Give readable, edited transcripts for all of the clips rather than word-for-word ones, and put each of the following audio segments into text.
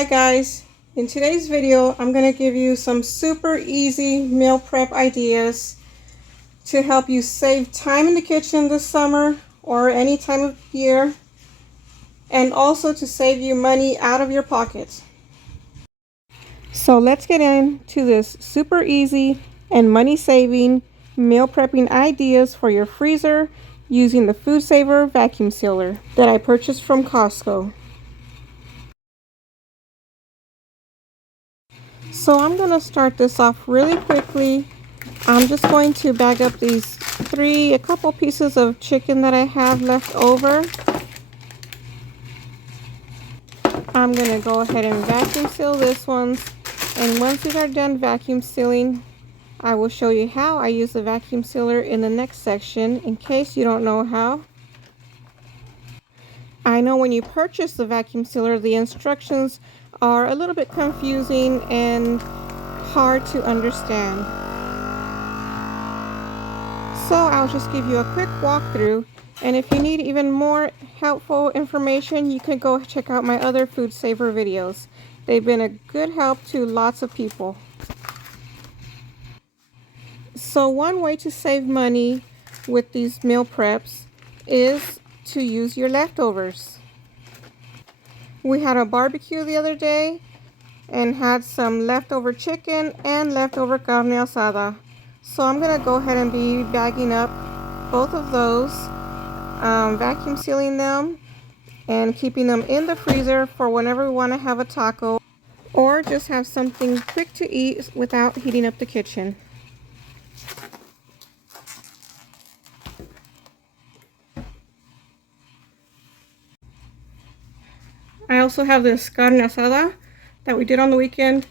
Hi guys, in today's video I'm going to give you some super easy meal prep ideas to help you save time in the kitchen this summer or any time of year, and also to save you money out of your pocket. So let's get into this super easy and money saving meal prepping ideas for your freezer using the Food Saver vacuum sealer that I purchased from Costco. So I'm going to start this off really quickly. I'm just going to bag up these a couple pieces of chicken that I have left over. I'm going to go ahead and vacuum seal this one. And once these are done vacuum sealing, I will show you how I use the vacuum sealer in the next section in case you don't know how. I know when you purchase the vacuum sealer, the instructions are a little bit confusing and hard to understand. So I'll just give you a quick walkthrough, and if you need even more helpful information, you can go check out my other Food Saver videos. They've been a good help to lots of people. So one way to save money with these meal preps is to use your leftovers. We had a barbecue the other day and had some leftover chicken and leftover carne asada. So I'm going to go ahead and be bagging up both of those, vacuum sealing them and keeping them in the freezer for whenever we want to have a taco or just have something quick to eat without heating up the kitchen. I also have this carne asada that we did on the weekend,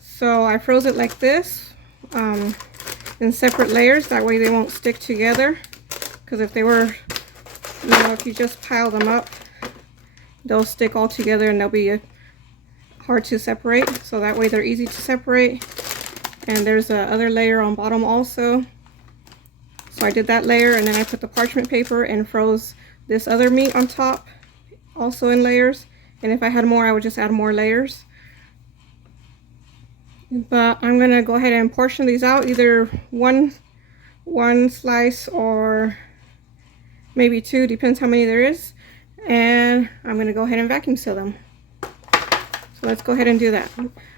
so I froze it like this, in separate layers, that way they won't stick together, because if they were, if you just pile them up, they'll stick all together and they'll be hard to separate. So that way they're easy to separate. And there's a other layer on bottom also, so I did that layer, and then I put the parchment paper and froze this other meat on top, also in layers. And if I had more, I would just add more layers. But I'm gonna go ahead and portion these out, either one slice or maybe two, depends how many there is. And I'm gonna go ahead and vacuum seal them. So let's go ahead and do that.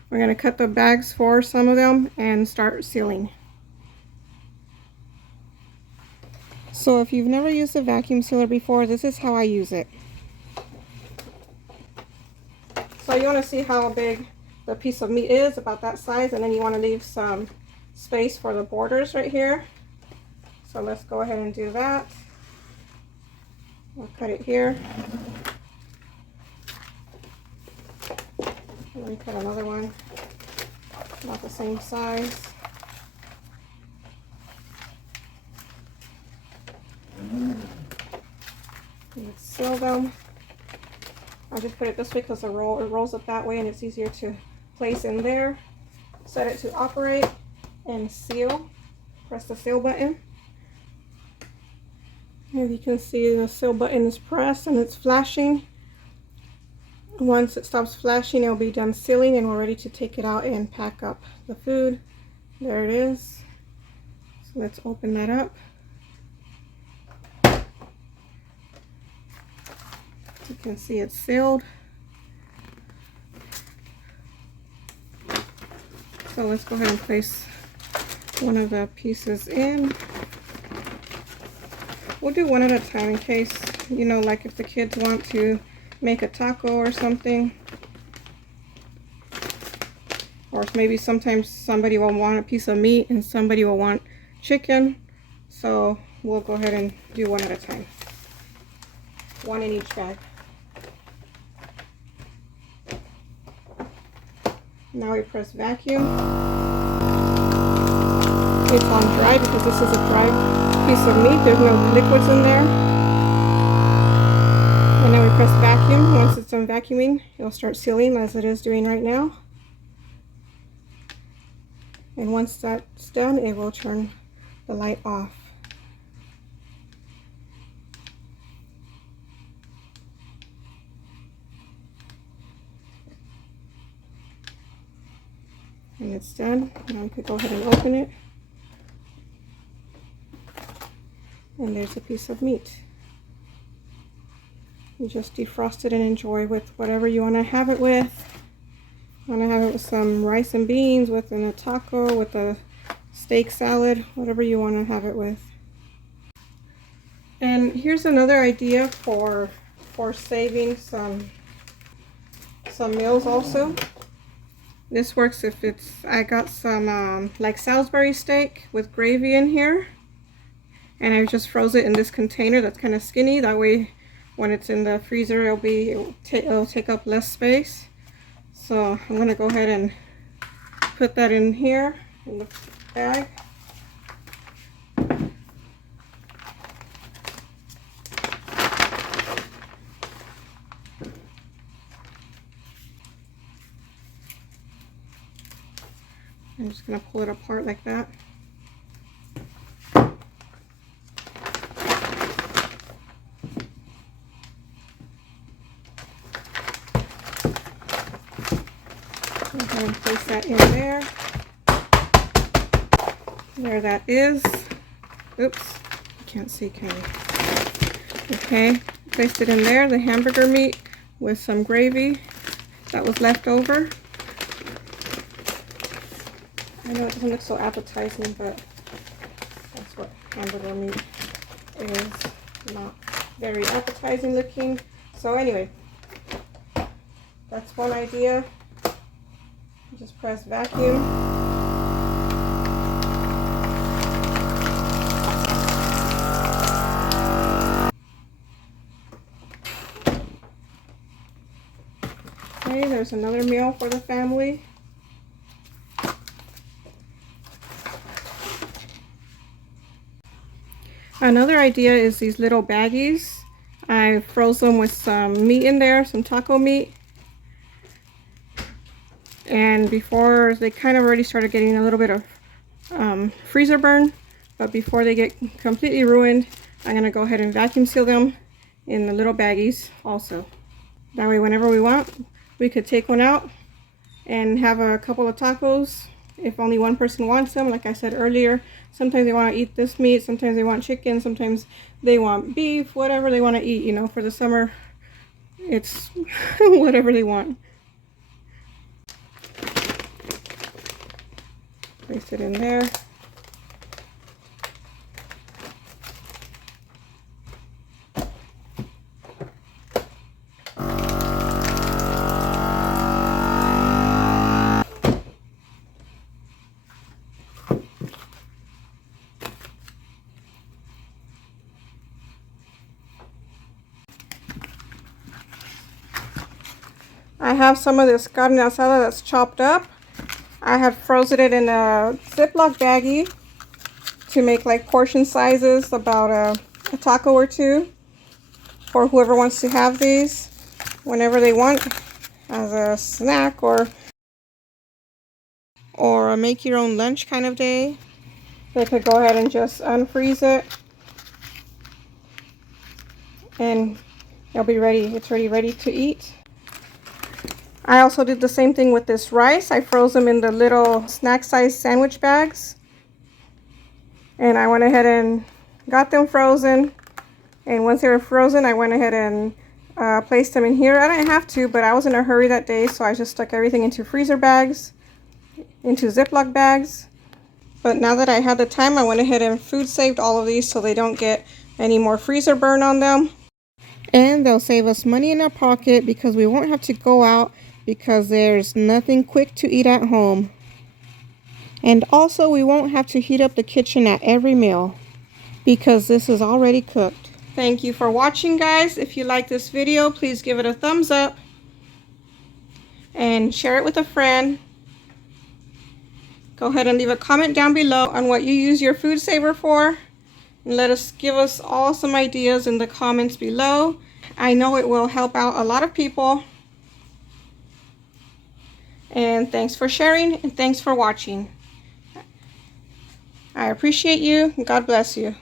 We're gonna cut the bags for some of them and start sealing. So if you've never used a vacuum sealer before, this is how I use it. So you want to see how big the piece of meat is, about that size, and then you want to leave some space for the borders right here. So let's go ahead and do that. I'll cut it here. Let me cut another one, about the same size. Let's seal them. I just put it this way because it rolls up that way and it's easier to place in there. Set it to operate and seal. Press the seal button. As you can see, the seal button is pressed and it's flashing. Once it stops flashing, it'll be done sealing and we're ready to take it out and pack up the food. There it is. So let's open that up. You can see it's sealed. So let's go ahead and place one of the pieces in. We'll do one at a time in case, like if the kids want to make a taco or something. Or maybe sometimes somebody will want a piece of meat and somebody will want chicken. So we'll go ahead and do one at a time. One in each bag. Now we press vacuum. It's on dry because this is a dry piece of meat. There's no liquids in there. And then we press vacuum. Once it's done vacuuming, it'll start sealing as it is doing right now. And once that's done, it will turn the light off. And it's done. Now we could go ahead and open it. And there's a piece of meat. You just defrost it and enjoy with whatever you want to have it with. Want to have it with some rice and beans, within a taco, with a steak salad, whatever you want to have it with. And here's another idea for saving some meals also. This works if I got some like Salisbury steak with gravy in here, and I just froze it in this container that's kind of skinny. That way when it's in the freezer it'll take up less space. So I'm going to go ahead and put that in here in the bag. I'm just going to pull it apart like that. Go ahead and place that in there. There that is. Oops, you can't see, can you? Okay, placed it in there, the hamburger meat with some gravy that was left over. I know it doesn't look so appetizing, but that's what hamburger meat is. Not very appetizing looking. So anyway, that's one idea. Just press vacuum. Okay, there's another meal for the family. Another idea is these little baggies. I froze them with some meat in there, some taco meat. And before, they kind of already started getting a little bit of freezer burn, but before they get completely ruined, I'm going to go ahead and vacuum seal them in the little baggies also. That way whenever we want, we could take one out and have a couple of tacos if only one person wants them. Like I said earlier, sometimes they want to eat this meat, sometimes they want chicken, sometimes they want beef, whatever they want to eat, you know, for the summer, it's whatever they want. Place it in there. I have some of this carne asada that's chopped up. I had frozen it in a Ziploc baggie to make like portion sizes, about a taco or two, for whoever wants to have these whenever they want as a snack or a make your own lunch kind of day. They could go ahead and just unfreeze it and it'll be ready. It's already ready to eat. I also did the same thing with this rice. I froze them in the little snack size sandwich bags. And I went ahead and got them frozen. And once they were frozen, I went ahead and placed them in here. I didn't have to, but I was in a hurry that day, so I just stuck everything into freezer bags, into Ziploc bags. But now that I had the time, I went ahead and food saved all of these so they don't get any more freezer burn on them. And they'll save us money in our pocket because we won't have to go out, because there's nothing quick to eat at home. And also we won't have to heat up the kitchen at every meal because this is already cooked. Thank you for watching, guys. If you like this video, please give it a thumbs up and share it with a friend. Go ahead and leave a comment down below on what you use your food saver for, and give us all some ideas in the comments below. I know it will help out a lot of people. And thanks for sharing, and thanks for watching. I appreciate you, and God bless you.